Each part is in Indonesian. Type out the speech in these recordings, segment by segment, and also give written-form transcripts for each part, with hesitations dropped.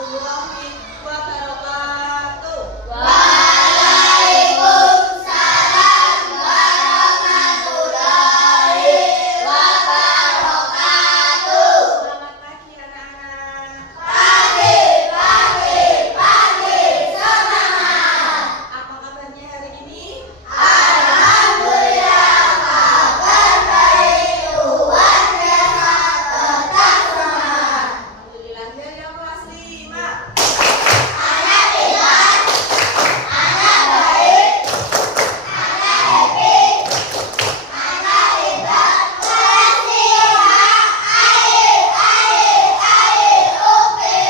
warahmatullahi wabarakatuh. Waalaikumsalam warahmatullahi wabarakatuh. Selamat pagi anak-anak. Pagi, semangat. Apa kabarnya hari ini? Alhamdulillah, kabar baik, luar biasa, tetap semangat. Alhamdulillah ya yang kelas 5. Anak pintar, anak baik, anak happy, anak hebat, kelas 5. Oke.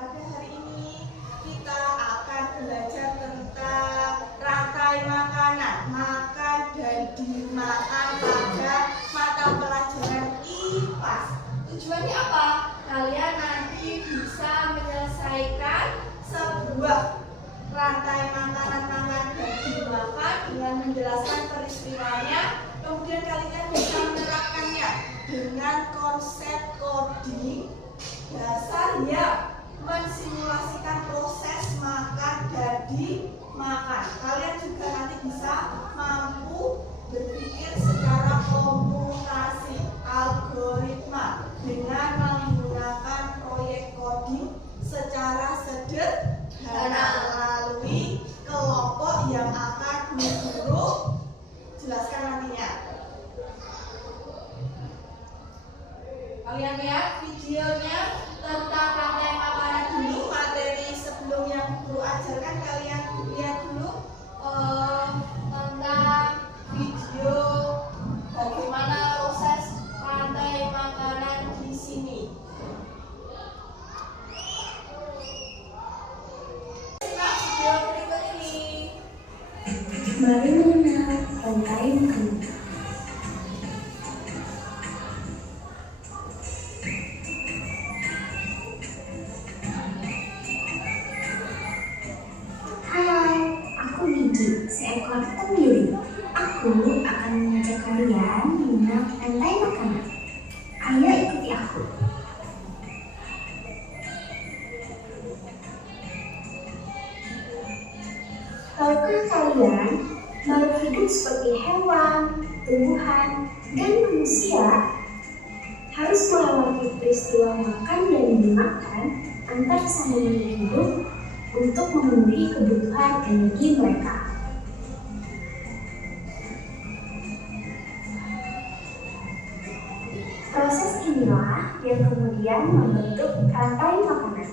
Pada hari ini kita akan belajar tentang rantai makanan, makan dan dimakan pada mata pelajaran IPA. Tujuannya apa? Kalian nanti bisa menyelesaikan sebuah rantai makanan makan dan dimakan dengan menjelaskan peristiwanya. Kemudian kalian bisa menerapkannya dengan konsep coding dasar yang mensimulasikan proses makan dan dimakan. Kalian juga nanti bisa mampu berpikir secara komputasi algoritma dengan menggunakan proyek coding secara sederhana melalui kelompok yang akan guru jelaskan nantinya. Kalian lihat videonya tentang rantai makanan dulu, materi sebelum yang guru ajarkan kalian lihat dulu tentang video bagaimana proses rantai makanan di sini. Simak video berikut ini. Mari mengenal rantai makanan. Hai, aku Gigi, seekor tenggiri. Aku akan mengajak kalian mengenal rantai makanan. Ayo ikuti aku. Tahukah kalian, makhluk hidup seperti hewan, tumbuhan, dan manusia harus melewati peristiwa makan dan dimakan antar sambungan hidup untuk memenuhi kebutuhan energi mereka. Proses inilah yang kemudian membentuk rantai makanan.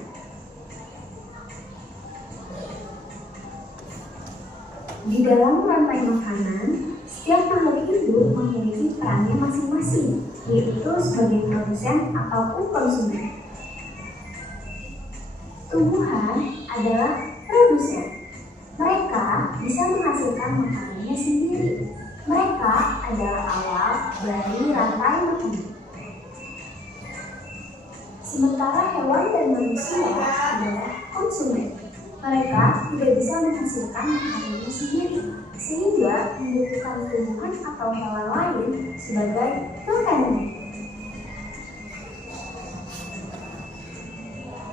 Di dalam rantai makanan, setiap makhluk hidup memiliki perannya masing-masing, yaitu sebagai produsen ataupun konsumen. Tumbuhan adalah produsen. Mereka bisa menghasilkan makanannya sendiri. Mereka adalah awal dari rantai makanan. Sementara hewan dan manusia adalah konsumen. Mereka tidak bisa menghasilkan makanannya sendiri, sehingga membutuhkan tumbuhan atau hewan lain sebagai makanan.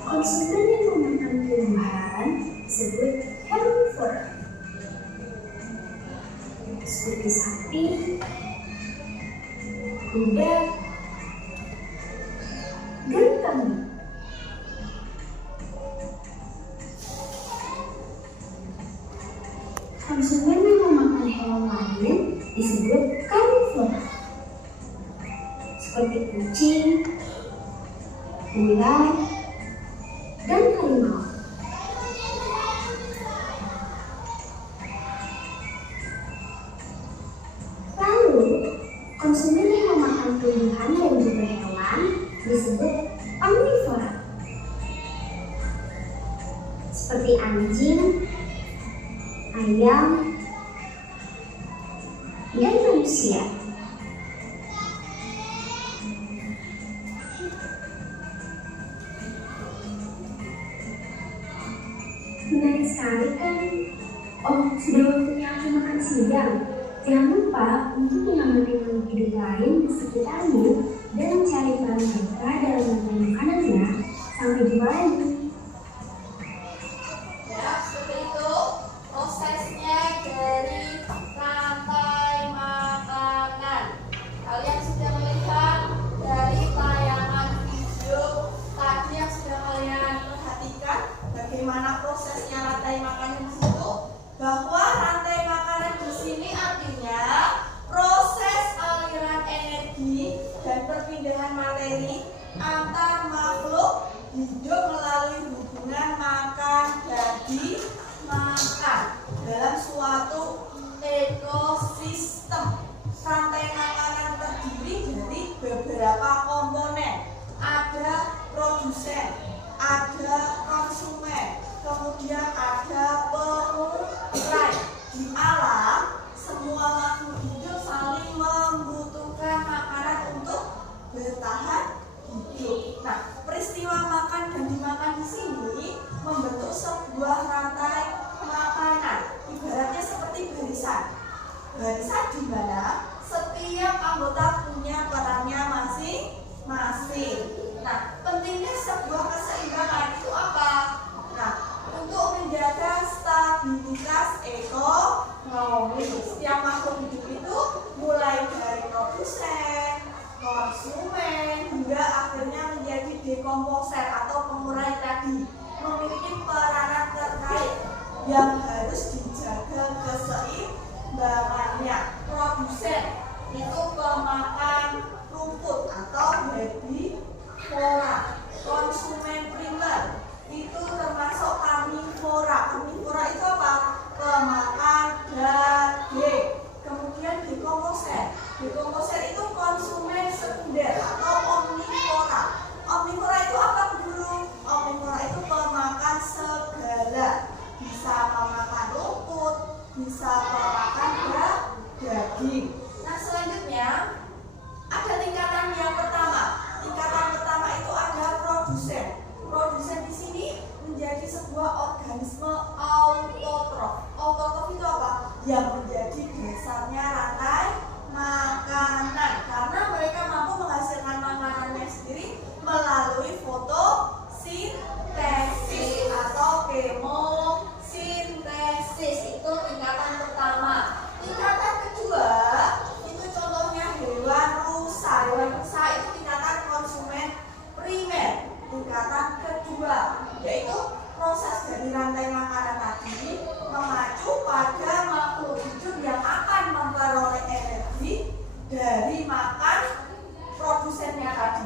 Konsumen yang memakan tumbuhan disebut herbivora, seperti sapi, kuda, dan kambing. Konsumen yang memakan hewan lain disebut karnivora, seperti kucing, ular, dan harimau. Lalu, konsumen yang memakan tumbuhan dan juga hewan disebut omnivora, seperti anjing, ayam, dan manusia. Menarik sekali kan? Oh, sudah waktunya aku makan siang. Jangan lupa untuk mengamati makhluk hidup lain di sekitarmu dan mencari peran mereka dalam rantai makanan ya. Sampai jumpa lagi. sebuah rantai makanan. Ibaratnya seperti barisan. Barisan di mana setiap anggota punya perannya masing-masing. Nah, pentingnya sebuah keseimbangan itu apa? Nah, untuk menjaga stabilitas ekonomi. Setiap makhluk hidup itu mulai dari produsen, konsumen, hingga akhirnya menjadi dekomposer atau pengurai tadi, memiliki peranan terkait yang harus dijaga keseimbangannya. Produsen itu pemakan rumput atau herbivora. Konsumen primer itu termasuk karnivora. Karnivora itu apa? Pemakan daging. Kemudian dekomposer. Dekomposer itu konsumen sekunder atau omnivora. Omnivora itu apa dulu? Omnivora itu pemakan segala. Bisa memakan rumput, bisa memakan daging. Nah, selanjutnya ada tingkatan yang pertama. Tingkatan pertama itu ada produsen. Produsen di sini menjadi sebuah organisme autotrof. Autotrof itu apa? Yang menjadi dasarnya rantai makanan, karena mereka mampu menghasilkan makanannya sendiri melalui fotosintesis atau kemosintesis. Itu tingkatan pertama. Tingkatan kedua itu contohnya hewan rusa. Hewan rusa itu tingkatan konsumen primer. Tingkatan kedua yaitu proses dari rantai makanan tadi mengacu pada makhluk hidup yang akan memperoleh energi dari makan produsennya tadi,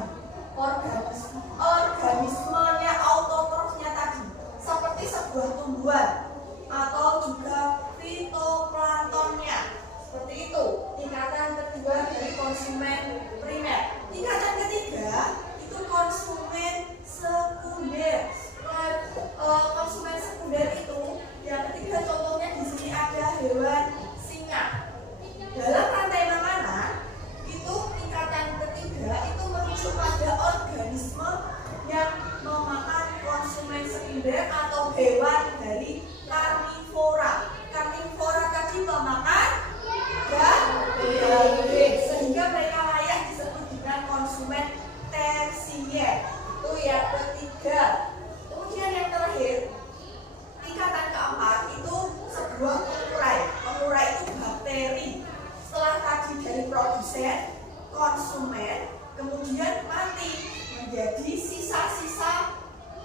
organismenya, autotrofnya tadi, seperti sebuah tumbuhan atau juga fitoplanktonnya. Seperti itu tingkatan kedua dari konsumen primer. Tingkatan ketiga itu konsumen sekunder. Konsumen sekunder itu yang ketiga contohnya di sini ada hewan singa. Dalam rantai makanan itu tingkatan ketiga itu merujuk pada organisme yang memakan konsumen sekunder atau hewan dari karnivora. Karnivora tadi pemakan daging, sehingga mereka layak disebut dengan konsumen tersier. Itu yang ketiga. Kemudian yang terakhir, tingkatan keempat itu sebuah pengurai. Pengurai itu bakteri. Setelah tadi dari produsen, konsumen, kemudian mati menjadi sisa-sisa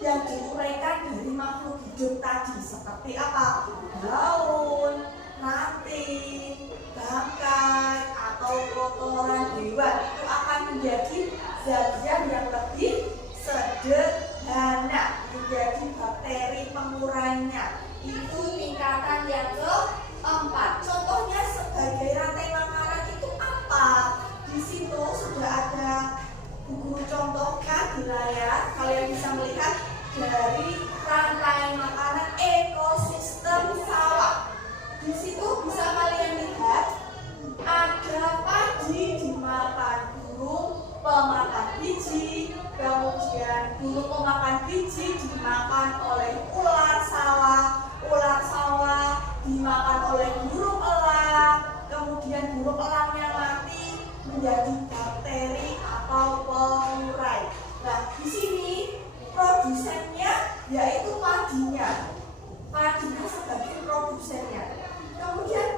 yang diuraikan dari makhluk hidup tadi, seperti apa? Daun, ranting, bangkai, atau kotoran hewan. Itu akan menjadi zat-zat yang lebih sederhana, menjadi bakteri pengurainya. Itu tingkatan yang keempat. Contohnya sebagai rantai makanan itu apa? Di situ sudah ada buku contohnya di layar. Kalian bisa melihat dari rantai makanan ekosistem sawah. Di situ bisa kalian lihat ada padi dimakan burung pemakan biji, kemudian burung pemakan biji dimakan oleh ular sawah dimakan oleh burung elang, kemudian burung elangnya mati menjadi bakteri atau pengurai. Nah, di sini produsennya yaitu padinya sebagai produsennya. Kemudian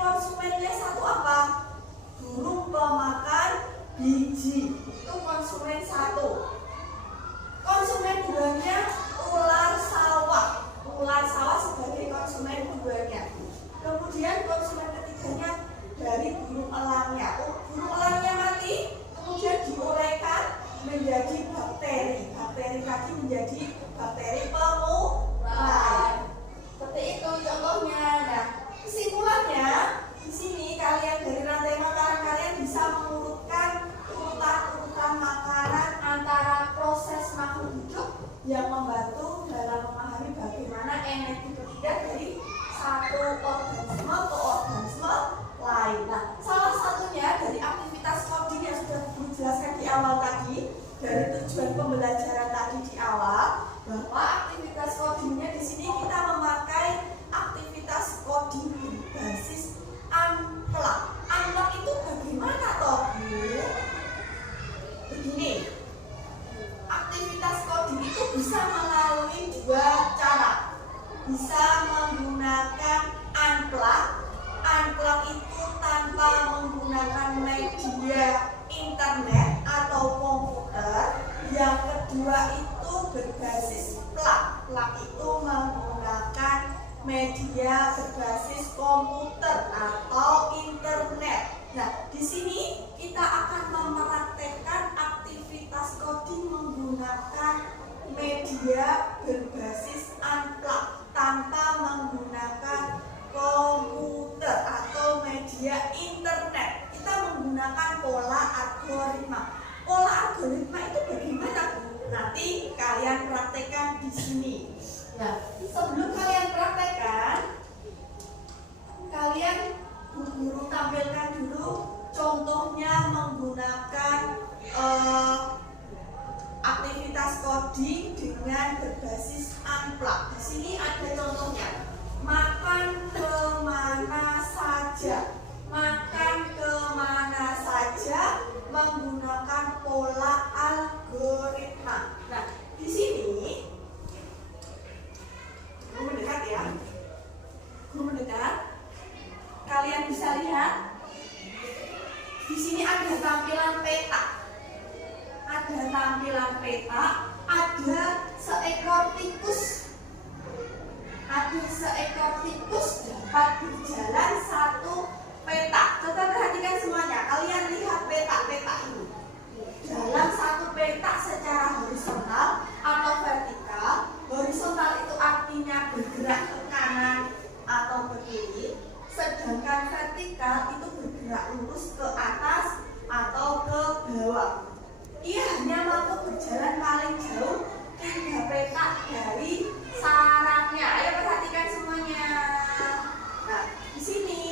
konsumennya satu apa? Burung pemakan biji, itu konsumen satu. Konsumen duanya ular sawah sebagai konsumen duanya. Kemudian konsumen ketiganya dari burung elangnya. Burung elangnya mati, kemudian diuraikan menjadi bakteri. Bakteri tadi menjadi bakteri pengurai. Seperti itu contohnya. Nah, kesimpulannya di sini kalian dari rantai makanan kalian bisa mengurutkan urutan makanan antara proses makhluk hidup yang membantu dalam memahami bagaimana energi berpindah dari satu organisme ke organisme lain. Nah, salah satunya dari aktivitas coding yang sudah dijelaskan di awal tadi, dari tujuan pembelajaran tadi di awal, bahwa aktivitas codingnya di sini bisa melalui dua cara. Bisa menggunakan unplug. Unplug itu tanpa menggunakan media internet atau komputer. Yang kedua itu berbasis plug. Plug itu menggunakan media berbasis komputer atau internet. Nah, di sini kita akan mempraktekkan aktivitas coding menggunakan media berbasis unplug tanpa menggunakan komputer atau media internet. Kita menggunakan pola algoritma. Pola algoritma itu bagaimana, Bu? Nanti kalian praktekkan di sini. Nah, sebelum kalian praktekkan, kalian guru tampilkan dulu contohnya menggunakan aktivitas coding dengan berbasis unplug. Di sini ada contohnya. Makan kemana saja. Makan kemana saja menggunakan pola algoritma. Nah, di sini guru mendekat ya. Guru mendekat. Kalian bisa lihat di sini ada tampilan peta. Ada tampilan peta, ada seekor tikus. Ada seekor tikus dapat berjalan satu peta. Coba perhatikan semuanya. Kalian lihat peta-peta ini. Dalam satu peta secara horizontal atau vertikal. Horizontal itu artinya bergerak ke kanan atau ke kiri. Sedangkan vertikal itu bergerak lurus ke atas atau ke bawah. Ia hanya mampu berjalan paling jauh 3 petak dari sarangnya. Ayo perhatikan semuanya. Nah, di sini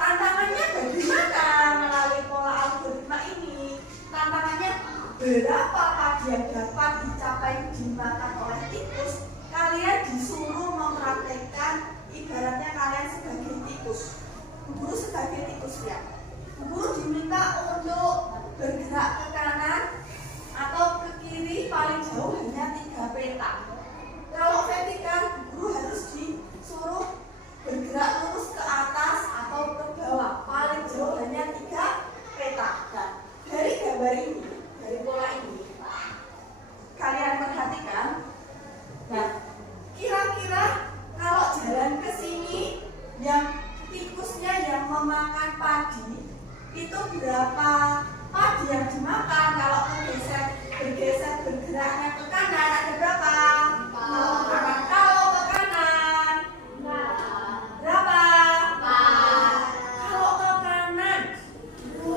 tantangannya bagaimana melalui pola algoritma ini? Tantangannya berapa padi yang dapat dicapai dimakan oleh tikus? Kalian disuruh mempraktekkan. Ibaratnya kalian sebagai tikus, guru sebagai tikus ya. Guru diminta untuk bergerak ke kanan atau ke kiri paling jauh hanya 3 petak. Kalau vertikal, guru harus disuruh bergerak lurus ke atas atau ke bawah paling jauh hanya 3 petak. Nah, dari gambar ini, dari pola ini, kalian perhatikan. Nah, kira-kira kalau jalan ke sini, yang tikusnya yang memakan padi, itu berapa padi yang dimakan? Kalau bergeser bergeraknya ke kanan, ada berapa? 4. Kalau ke kanan, berapa? 4. Kalau ke kanan, 2.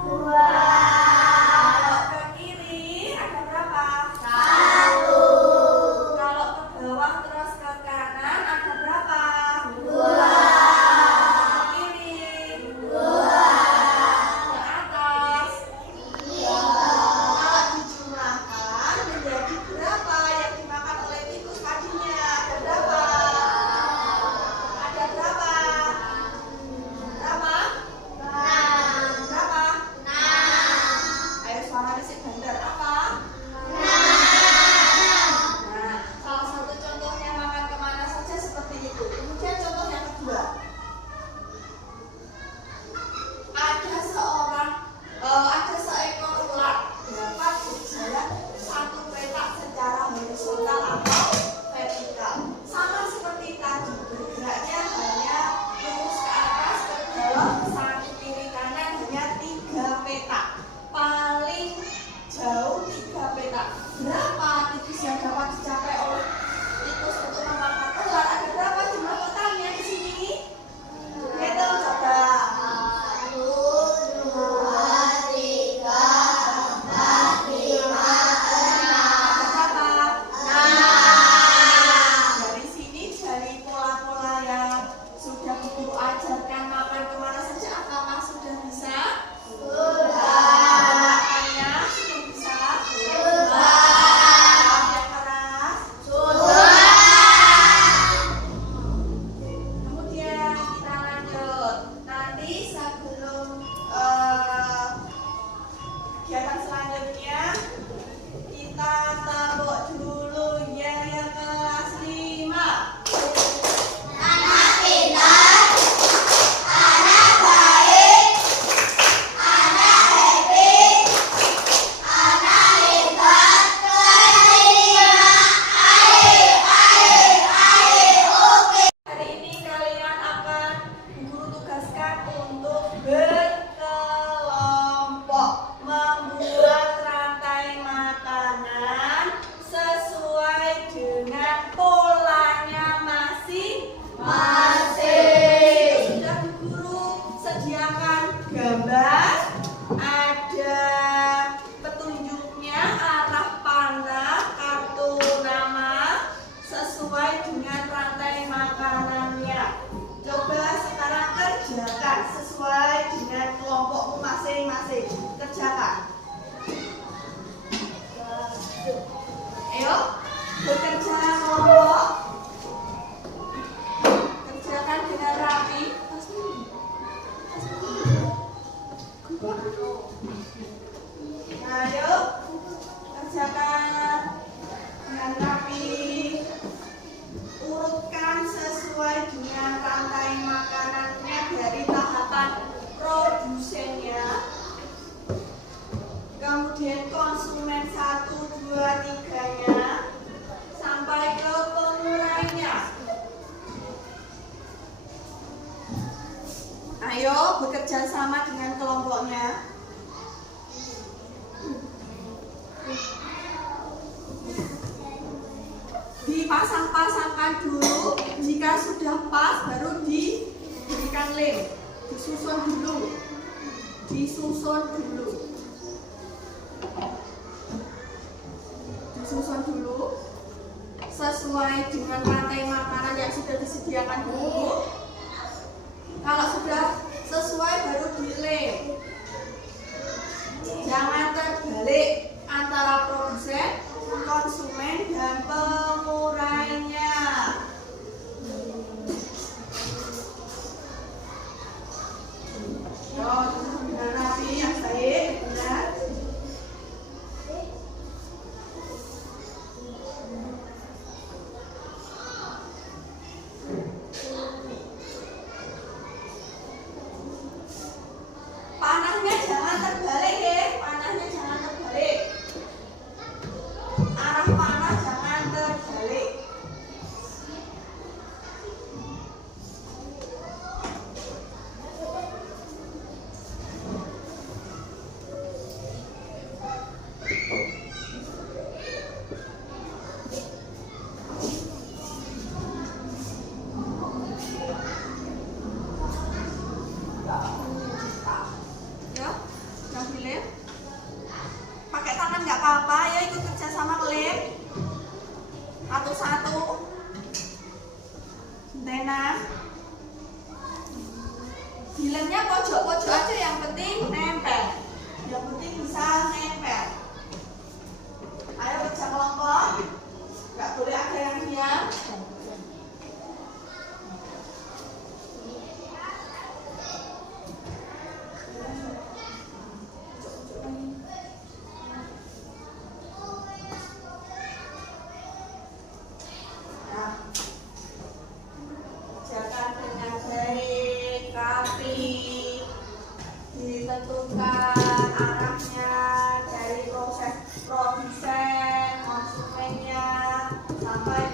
2. Kalau ke kiri, ada berapa? 1. Kalau ke bawah terus ke kanan ada berapa? 2. Ke kiri 2. ke atas 3. kalau di dipasang-pasangkan dulu. Jika sudah pas baru diberikan lem. Disusun dulu. Disusun dulu. Disusun dulu sesuai dengan rantai makanan yang sudah disediakan dulu. Kalau sudah sesuai baru dilem. Jangan terbalik antara produsen, konsumen, dan pengurainya. Benar rapi yang baik, benar. Panahnya jangan terbalik ya, panahnya jangan terbalik. Arah panah jangan terbalik. Ya, yang dilem. Pakai tangan nggak apa-apa ya, ikut kerja sama ngelem. Satu-satu. Tenan. Dilemnya pojok-pojok aja, yang penting nempel. Yang penting bisa nempel. Ayo kerja kelompok. Nggak boleh ada yang diam. Kerjakan dengan baik, rapi, ditentukan arahnya dari proses produsen, konsumennya sampai